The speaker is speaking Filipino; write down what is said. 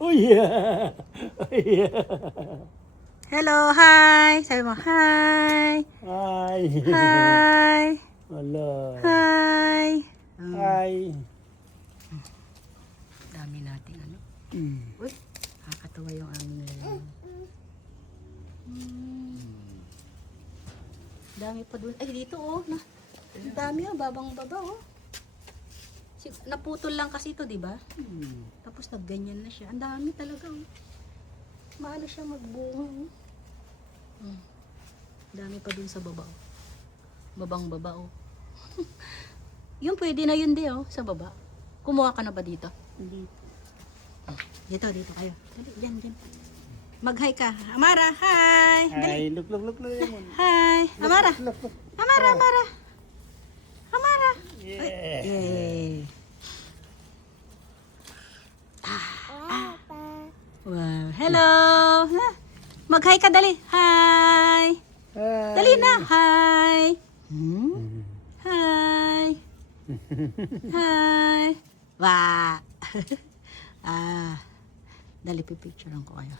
Oh yeah. Oh yeah. Hello, hi. Sabi mo, hi. Hi. Hi. Wala. Hi. Hi. Dami nating ano. Uy, nakakatawa yung aming dami pa dun. Ay, dito oh. Ang dami oh, babang baba oh. Naputol lang kasi ito, di ba? Tapos nagganyan na siya. Ang dami talaga oh. Maano siya magbunga oh. Dami pa dun sa baba oh. Babang baba oh. Yung pwede na yun di oh, sa baba. Kumuha ka na ba dito? Dito kayo. Dali, dyan. Mag-hi ka. Amara, hi. Dali. Hi. Look. Hi. Amara. Look. Amara. Yeah. Yay. Wow. Hello. Mag-hi ka, dali. Hi. Hi. Dali na. Hi. Hi. Hi. Wow. Dali, pipicturean ko kayo.